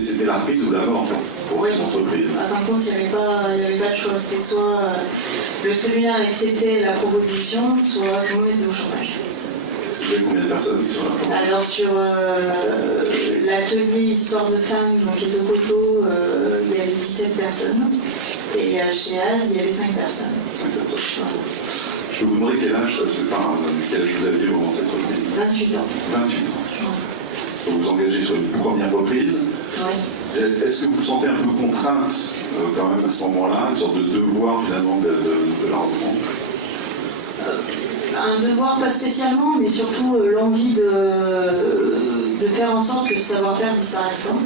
c'était la prise ou la mort pour cette entreprise. En fin de compte, il n'y avait pas de choix. C'était soit le tribunal acceptait la proposition, soit tout le monde était au chômage. Est-ce que vous avez combien de personnes qui sont là? Alors sur l'atelier Histoire de femmes, donc qui est de Coteau, il y avait 17 personnes. Et chez Az, il y avait 5 personnes. 5 personnes. Je peux vous demander quel âge quel âge vous aviez au moment de cette reprise? 28 ans. 28 ans. Donc vous vous engagez sur une première reprise. Oui. Est-ce que vous vous sentez un peu contrainte quand même à ce moment-là, une sorte de devoir finalement de la reprendre? Un devoir pas spécialement, mais surtout l'envie de faire en sorte que ce savoir-faire disparaisse pas.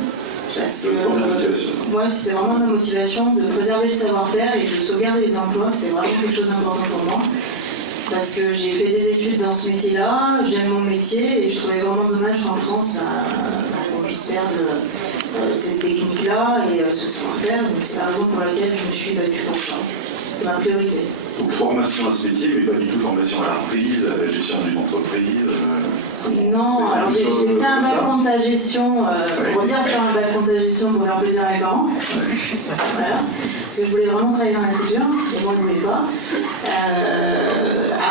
Parce que moi, c'était vraiment ma motivation de préserver le savoir-faire et de sauvegarder les emplois. C'est vraiment quelque chose d'important pour moi. Parce que j'ai fait des études dans ce métier-là, j'aime mon métier et je trouvais vraiment dommage qu'en France, qu'on puisse perdre cette technique-là et ce savoir-faire. Donc c'est la raison pour laquelle je me suis battue pour ça. C'est ma priorité. Donc formation à ce métier, mais pas du tout formation à la reprise, à la gestion d'une entreprise. Non, alors j'ai fait un bac compta gestion, pour dire faire un bac compta gestion pour faire plaisir à mes parents. Voilà. Parce que je voulais vraiment travailler dans la culture, et moi je ne voulais pas.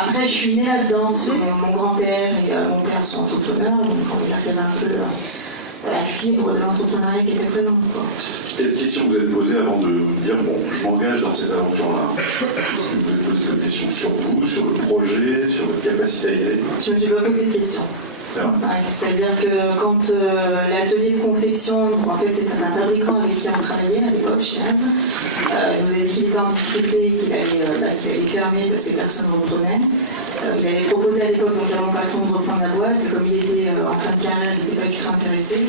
Après, je suis née là-dedans, parce que mon grand-père et mon père sont entrepreneurs, donc on va dire qu'il y avait un peu la fibre de l'entrepreneuriat qui était présente. Quelle question vous avez posée avant de dire bon, je m'engage dans cette aventure-là? Est-ce que vous avez posé une question sur vous, sur le projet, sur votre capacité à y aller? Je ne me suis pas posé de question. C'est-à-dire que quand l'atelier de confection, en fait c'était un fabricant avec qui on travaillait à l'époque chez Az, il nous a dit qu'il était en difficulté, qu'il allait fermer parce que personne ne reprenait. Il avait proposé à l'époque donc à mon patron de reprendre la boîte, et comme il était en fin de carrière, il n'était pas du tout intéressé.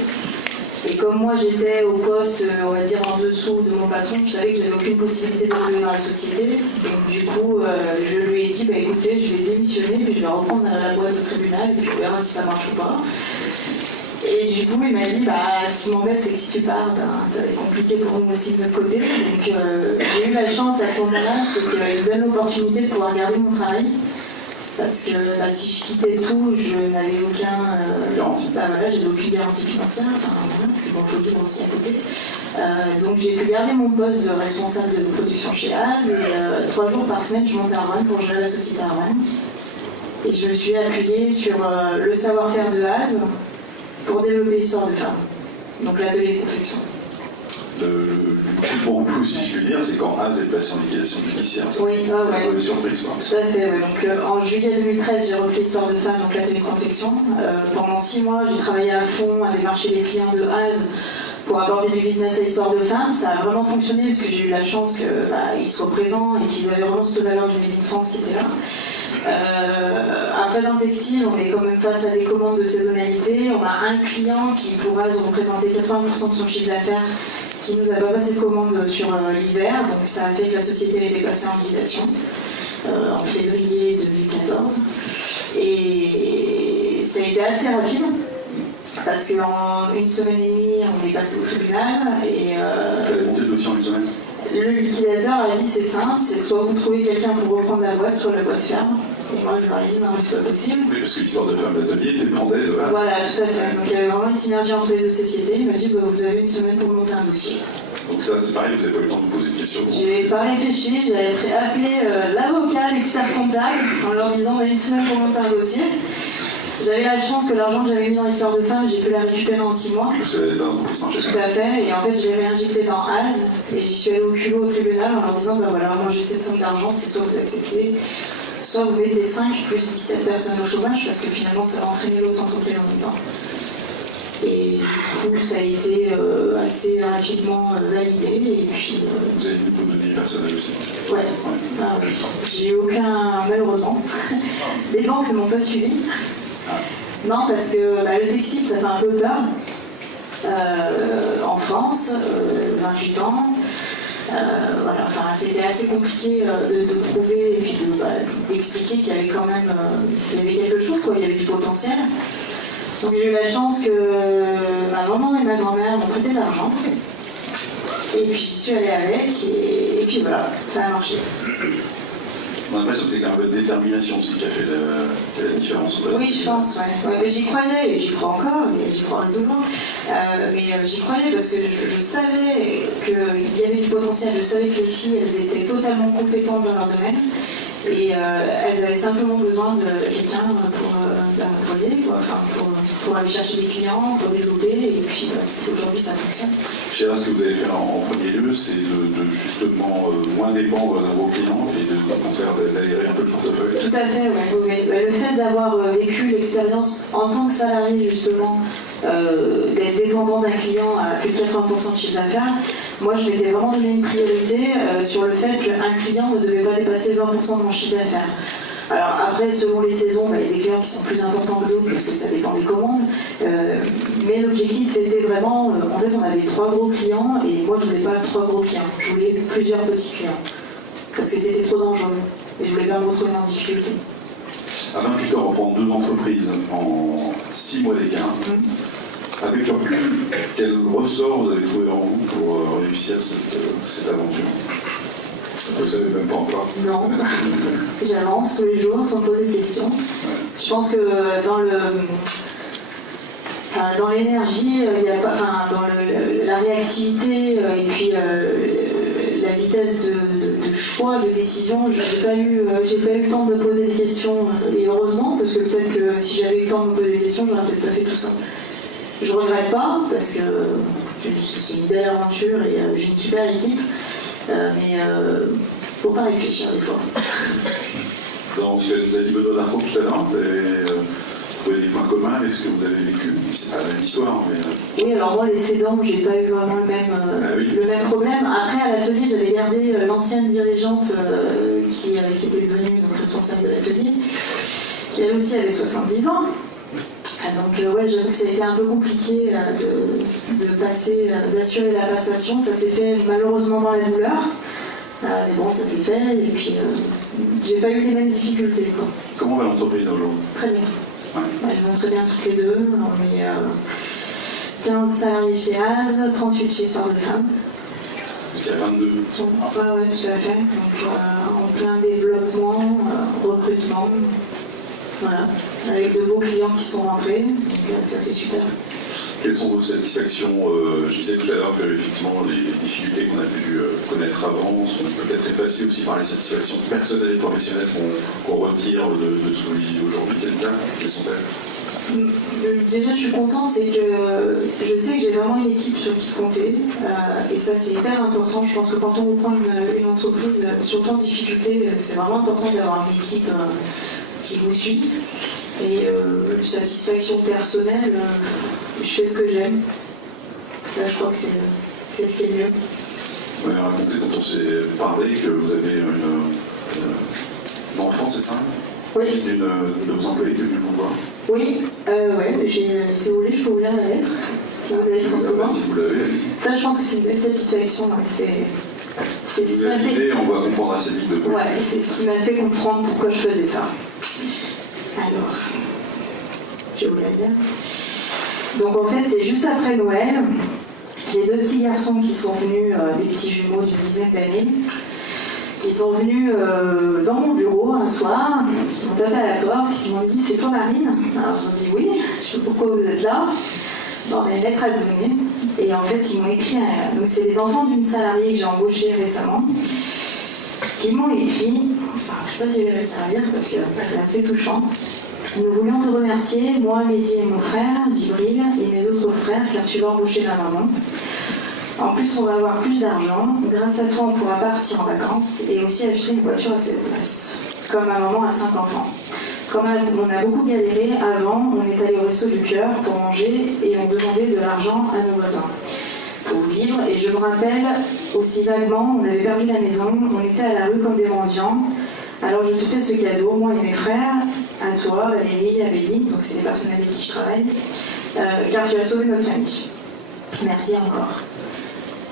Et comme moi j'étais au poste, on va dire en dessous de mon patron, je savais que j'avais aucune possibilité d'évoluer dans la société. Donc du coup, je lui ai dit, écoutez, je vais démissionner, puis je vais reprendre la boîte au tribunal, et puis on verra si ça marche ou pas. Et du coup, il m'a dit, ce qui m'embête, c'est que si tu pars, ça va être compliqué pour nous aussi de notre côté. Donc j'ai eu la chance à ce moment-là, c'est qu'il me donne l'opportunité de pouvoir garder mon travail. Parce que si je quittais tout, je n'avais aucun j'avais aucune garantie financière, parce qu'il faut vivre aussi à côté. Donc j'ai pu garder mon poste de responsable de production chez Az et 3 jours par semaine je montais à Rouen pour gérer la société à Rouen. Et je me suis appuyée sur le savoir-faire de Az pour développer l'histoire de femmes. Donc l'atelier de confection. Le plus bon coup, si je puis dire, c'est quand Az est passé en liquidation judiciaire. Oui, c'est une surprise. Tout à fait. Ouais. Donc, en juillet 2013, j'ai repris l'histoire de femmes, donc l'atelier de confection. Pendant 6 mois, j'ai travaillé à fond à démarcher les clients de Az pour apporter du business à l'histoire de femmes. Ça a vraiment fonctionné parce que j'ai eu la chance qu'ils soient présents et qu'ils avaient vraiment cette valeur du Made in France qui était là. Après, dans le textile, on est quand même face à des commandes de saisonnalité. On a un client qui, pour Az, représentait 80% de son chiffre d'affaires qui nous a pas passé de commande sur l'hiver, donc ça a fait que la société a été passée en liquidation en février 2014. Et ça a été assez rapide, parce qu'en 1 semaine et demie, on est passé au tribunal. Et vous avez monté le dossier en 1 semaine? Le liquidateur a dit c'est simple, c'est soit vous trouvez quelqu'un pour reprendre la boîte, soit la boîte ferme. Et moi je leur ai dit non, c'est pas possible. Oui, parce que l'histoire de femmes d'atelier dépendait de... Voilà, tout à fait. Donc il y avait vraiment une synergie entre les deux sociétés. Il m'a dit vous avez 1 semaine pour monter un dossier. Donc ça c'est pareil, vous n'avez pas eu le temps de poser de questions. Je n'ai pas réfléchi, j'avais appelé l'avocat, l'expert comptable, en leur disant 1 semaine pour monter un dossier. J'avais la chance que l'argent que j'avais mis dans l'histoire de femmes, j'ai pu la récupérer en 6 mois. Parce qu'elle est dans le Tout à fait, et en fait je l'ai réinjecté dans Az, et j'y suis allée au culot au tribunal en leur disant voilà, moi j'ai cette somme d'argent, c'est soit vous acceptez, soit vous mettez 5 plus 17 personnes au chômage, parce que finalement ça va entraîner l'autre entreprise en même temps. Et du coup ça a été assez rapidement validé, et puis... Vous avez une dépôt de données personnelles aussi? Ouais. J'ai eu aucun, malheureusement. Les banques ne m'ont pas suivi. Non, parce que le textile, ça fait un peu peur. En France, 28 ans. C'était assez compliqué de prouver et puis d'expliquer qu'il y avait quand même il y avait quelque chose, il y avait du potentiel. Donc j'ai eu la chance que ma maman et ma grand-mère m'ont prêté de l'argent. Et puis j'y suis allée avec, et puis voilà, ça a marché. On a l'impression que c'est quand même votre détermination aussi qui a fait la différence. différence. Oui, je pense, ouais. Mais j'y croyais, et j'y crois encore, et j'y crois toujours. Mais j'y croyais parce que je savais qu'il y avait du potentiel, je savais que les filles, elles étaient totalement compétentes dans leur domaine, et elles avaient simplement besoin de quelqu'un pour y aller, quoi. Enfin, pour aller chercher des clients, pour développer, et puis aujourd'hui ça fonctionne. Chez ce que vous avez fait en premier lieu, c'est de justement moins dépendre d'un gros client et de contraire d'aérer un peu le portefeuille. Tout à fait, oui. Le fait d'avoir vécu l'expérience en tant que salarié justement, d'être dépendant d'un client à plus de 80% de chiffre d'affaires, moi je m'étais vraiment donné une priorité sur le fait qu'un client ne devait pas dépasser 20% de mon chiffre d'affaires. Alors après, selon les saisons, il y a des clients qui sont plus importants que d'autres parce que ça dépend des commandes. Mais l'objectif était vraiment, en fait on avait 3 gros clients et moi je voulais pas 3 gros clients, je voulais plusieurs petits clients. Parce que c'était trop dangereux et je voulais pas me retrouver en difficulté. À 28 ans, reprendre 2 entreprises en 6 mois d'écart. Avec le recul, quel ressort vous avez trouvé en vous pour réussir cette aventure? Vous ne savez même pas encore. Non, j'avance tous les jours sans poser de questions. Je pense que dans l'énergie, il y a pas, dans la réactivité et puis la vitesse de choix, de décision, j'ai pas eu le temps de me poser des questions. Et heureusement, parce que peut-être que si j'avais eu le temps de me poser des questions, j'aurais peut-être pas fait tout ça. Je ne regrette pas, parce que c'est une belle aventure et j'ai une super équipe. Mais il ne faut pas réfléchir des fois. Dans ce que vous avez dit Benoît Darcos tout à l'heure, vous avez trouvé des points communs avec ce que vous avez vécu. C'est pas la même histoire, mais... Oui, alors moi, les cédants, j'ai pas eu vraiment le même problème. Après, à l'atelier, j'avais gardé l'ancienne dirigeante qui était devenue donc, responsable de l'atelier, qui elle aussi avait 70 ans. Donc ouais, j'avoue que ça a été un peu compliqué d'assurer la passation. Ça s'est fait malheureusement dans la douleur. Mais bon, ça s'est fait et puis j'ai pas eu les mêmes difficultés, quoi. Comment va l'entreprise aujourd'hui? Très bien. Ouais, elles vont très bien toutes les deux. On est 15 salariés chez Az, 38 chez Soir de Femmes. Il y a 22. Ouais, tout à fait. Donc en plein développement, recrutement. Voilà, avec de beaux clients qui sont rentrés, donc ça c'est super. Quelles sont vos satisfactions? Je disais tout à l'heure que effectivement les difficultés qu'on a pu connaître avant sont peut-être effacées aussi par les satisfactions personnelles et professionnelles qu'on retire de ce que vous vivez aujourd'hui. C'est le cas? Quelles sont-elles? Déjà je suis contente, c'est que je sais que j'ai vraiment une équipe sur qui compter et ça c'est hyper important. Je pense que quand on reprend une entreprise, surtout en difficulté, c'est vraiment important d'avoir une équipe qui vous suit. Et satisfaction personnelle, je fais ce que j'aime. Ça, je crois que c'est ce qui est mieux. Vous m'avez raconté quand on s'est parlé que vous avez une enfant, c'est ça? Oui. C'est une de vos employés qui est venue vous voir? Oui, si vous voulez, je peux vous lire la lettre. Si vous avez 30 secondes. Si vous l'avez, allez-y. Ça, je pense que c'est une belle satisfaction. C'est ce vous qui m'a fait... on va comprendre assez vite de quoi. Ouais, c'est ce qui m'a fait comprendre pourquoi je faisais ça. Alors, je vais vous la lire. Donc en fait, c'est juste après Noël. J'ai 2 petits garçons qui sont venus, des petits jumeaux d'une dizaine d'années, qui sont venus dans mon bureau un soir, qui m'ont tapé à la porte et qui m'ont dit « C'est toi Marine ?» Alors je leur ai dit « Oui, je sais pas pourquoi vous êtes là. » Bon, on a une lettre à te donner. Et en fait, ils m'ont écrit, donc c'est les enfants d'une salariée que j'ai embauchée récemment, qui m'ont écrit, enfin, je ne sais pas si je vais réussir à lire parce que c'est assez touchant. Nous voulions te remercier, moi, Mehdi et mon frère, Djibril, et mes autres frères, car tu vas embaucher ma maman. En plus, on va avoir plus d'argent. Grâce à toi, on pourra partir en vacances et aussi acheter une voiture à cette place. Comme ma maman a 5 enfants. Comme on a beaucoup galéré avant, on est allé au Resto du Cœur pour manger et on demandait de l'argent à nos voisins pour vivre. Et je me rappelle aussi vaguement, on avait perdu la maison, on était à la rue comme des mendiants. Alors je te fais ce cadeau, moi et mes frères, à toi, Valérie, Amélie, donc c'est les personnes avec qui je travaille, car tu as sauvé notre famille. Merci encore.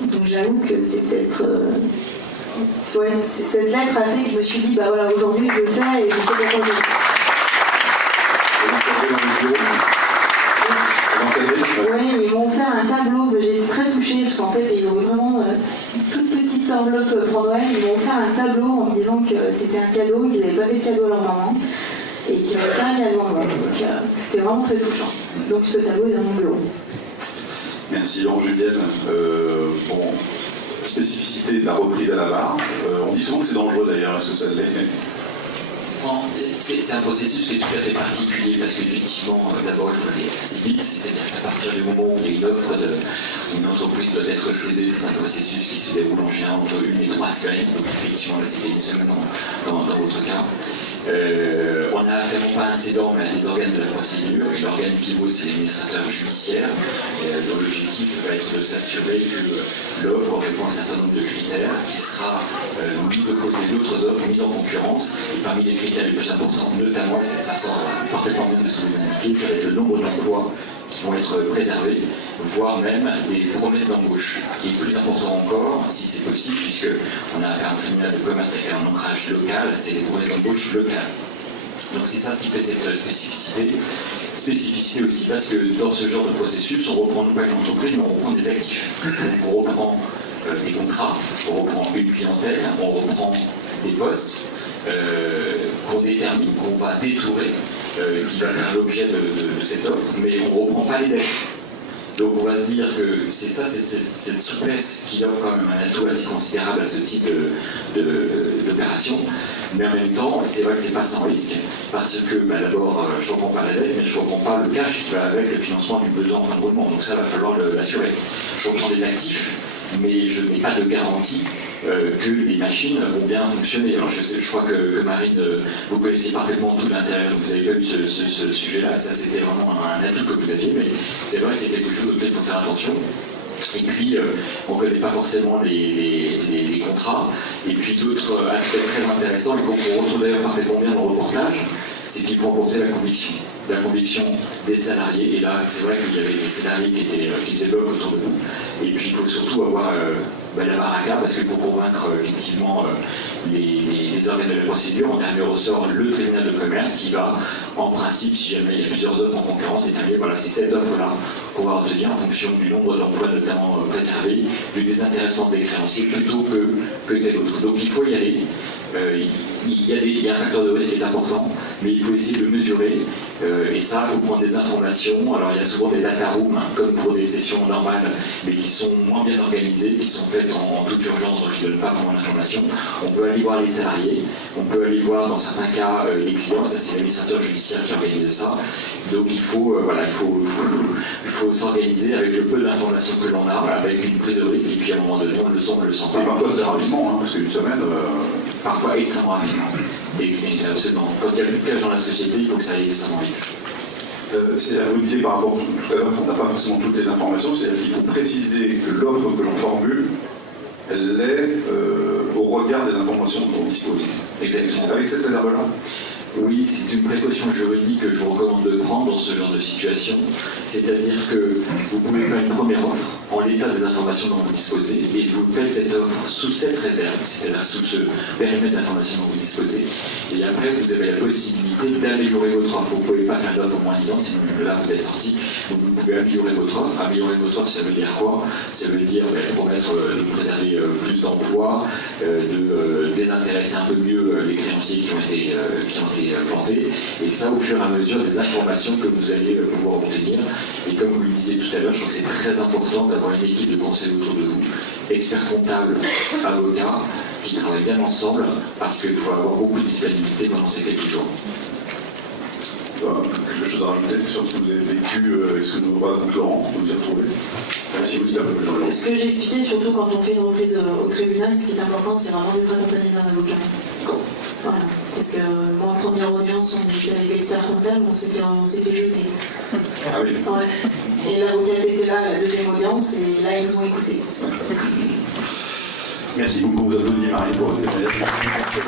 Donc j'avoue que c'est peut-être... cette lettre a fait que je me suis dit, bah voilà, aujourd'hui je le fais et je sais pourquoi je le fais. Oui, ils m'ont offert un tableau, j'étais très touchée parce qu'en fait ils ont vraiment une toute petite enveloppe pour Noël. Ils m'ont offert un tableau en me disant que c'était un cadeau, qu'ils n'avaient pas fait de cadeau à leur maman. et qui m'a été également. Donc c'était vraiment très touchant. Donc ce tableau est dans mon bureau. Merci Laurent Julienne. Bon, spécificité de la reprise à la barre. On dit souvent que c'est dangereux d'ailleurs, est-ce que ça l'est? C'est un processus qui est tout à fait particulier parce qu'effectivement, d'abord il faut aller assez vite, c'est-à-dire qu'à partir du moment où il y a une offre une entreprise doit être cédée, c'est un processus qui se déroule en général entre 1 et 3 semaines, donc effectivement là c'était une semaine dans votre cas. On n'a affaire pas à un cédant mais à des organes de la procédure, et l'organe pivot c'est l'administrateur judiciaire, dont l'objectif va être de s'assurer que l'offre répond à un certain nombre de critères qui sera mise aux côtés d'autres offres, mise en concurrence, et parmi les critères les plus importants, notamment, ça sort parfaitement bien de ce que vous indiquez, ça va être le nombre d'emplois qui vont être préservés, voire même des promesses d'embauche. Et plus important encore, si c'est possible, puisqu'on a affaire à un tribunal de commerce avec un ancrage local, c'est les promesses d'embauche locales. Donc c'est ça ce qui fait cette spécificité. Spécificité aussi parce que dans ce genre de processus, on reprend non pas une entreprise, mais on reprend des actifs. Donc on reprend des contrats, on reprend une clientèle, on reprend des postes qu'on détermine, qu'on va détourer, qui va faire l'objet de cette offre, mais on ne reprend pas les dettes. Donc on va se dire que c'est ça, cette souplesse qui offre quand même un atout assez considérable à ce type d'opération. Mais en même temps, c'est vrai que c'est pas sans risque, parce que d'abord, je ne reprends pas la dette, mais je ne reprends pas le cash qui va avec le financement du besoin en fin de roulement. Donc ça, va falloir l'assurer. Je reprends des actifs, mais je n'ai pas de garantie que les machines vont bien fonctionner. Alors je crois que Marine, vous connaissez parfaitement tout l'intérieur, vous avez pas eu ce sujet-là, ça c'était vraiment un atout que vous aviez, mais c'est vrai que c'est quelque chose auquel il faut faire attention. Et puis, on ne connaît pas forcément les contrats. Et puis d'autres aspects très intéressants, et qu'on retrouve d'ailleurs parfaitement bien dans le reportage, c'est qu'il faut emporter la conviction des salariés. Et là, c'est vrai qu'il y avait des salariés qui faisaient bloc autour de vous. Et puis, il faut surtout avoir la baraka, parce qu'il faut convaincre effectivement les organes de la procédure. On termine au ressort le tribunal de commerce qui va, en principe, si jamais il y a plusieurs offres en concurrence, déterminer voilà, c'est cette offre-là qu'on va obtenir en fonction du nombre d'emplois notamment préservés, du désintéressement des créanciers plutôt que tel autre. Donc il faut y aller. Il y a un facteur de risque qui est important, mais il faut essayer de mesurer. Et ça, il faut prendre des informations. Alors il y a souvent des data rooms, comme pour des sessions normales, mais qui sont moins bien organisées, qui sont faites en toute urgence, donc qui ne donnent pas vraiment l'information. On peut aller voir les salariés, on peut aller voir dans certains cas les clients, ça c'est l'administrateur judiciaire qui organise ça. Donc il faut s'organiser avec le peu d'informations que l'on a, avec une prise de risque, et puis à un moment donné, on le sent pas. Et parfois c'est rapidement, parce qu'une semaine... Parfois extrêmement rapidement. Absolument. Quand il n'y a plus de cash dans la société, il faut que ça aille extrêmement vite. Vous disiez par rapport tout à l'heure qu'on n'a pas forcément toutes les informations, c'est-à-dire qu'il faut préciser que l'offre que l'on formule, elle est au regard des informations dont on dispose. Exactement. Avec cette réserve-là? Oui, c'est une précaution juridique que je vous recommande de prendre dans ce genre de situation. C'est-à-dire que vous pouvez faire une première offre en l'état des informations dont vous disposez et vous faites cette offre sous cette réserve, c'est-à-dire sous ce périmètre d'informations dont vous disposez. Et après, vous avez la possibilité d'améliorer votre offre. Vous ne pouvez pas faire d'offre au moins 10 ans, sinon là vous êtes sorti. Donc vous pouvez améliorer votre offre. Améliorer votre offre, ça veut dire quoi? Ça veut dire promettre de préserver plus d'emplois, de désintéresser un peu mieux les créanciers qui ont été plantés, et ça au fur et à mesure des informations que vous allez pouvoir obtenir. Et comme vous le disiez tout à l'heure, je trouve que c'est très important d'avoir une équipe de conseil autour de vous, experts comptables, avocats, qui travaillent bien ensemble, parce qu'il faut avoir beaucoup de disponibilité pendant ces quelques jours. Quelque chose à rajouter sur ce que vous avez vécu, est-ce que nos droits concurrents, vous y retrouvez? Si vous un peu plus ce que j'ai expliqué, surtout quand on fait une reprise au tribunal, ce qui est important, c'est vraiment d'être accompagné d'un avocat. Voilà. Parce que moi, en première audience, on était avec l'expert comptable, on s'est fait jeter. Ah oui. Ouais. Et l'avocat était là à la deuxième audience, et là, ils nous ont écoutés. Merci beaucoup, vous applaudissez Marie pour votre témoignage. Merci.